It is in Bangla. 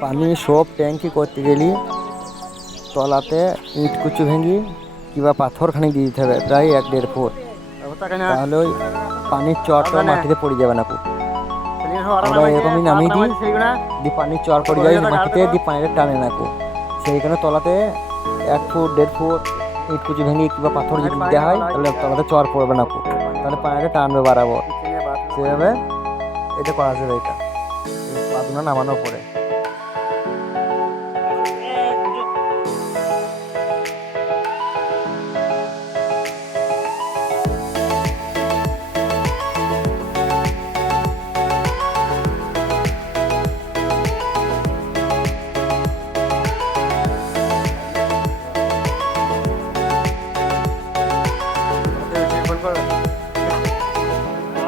পানি সব ট্যাঙ্কি করতে গেলে তলাতে ইট কুচু ভেঙে কিংবা পাথর খানিক দিয়ে দিতে হবে প্রায় এক দেড় ফুট। তাহলে ওই পানির চরটা মাটিতে পড়ে যাবে না আমরা এরকমই নামিয়ে দিই। দিয়ে পানির চর পড়ে যায় মাটিতে দিয়ে পানিটা টানে না সেইখানে তলাতে এক ফুট দেড় ফুট ইট কুচু ভেঙে কিংবা পাথর যদি দেওয়া হয় তাহলে তলাতে চর পড়বে না তাহলে পানিটা টানবে বাড়াবো সেভাবে এটা করা যাবে এটা। পাতনা নামানোর পরে।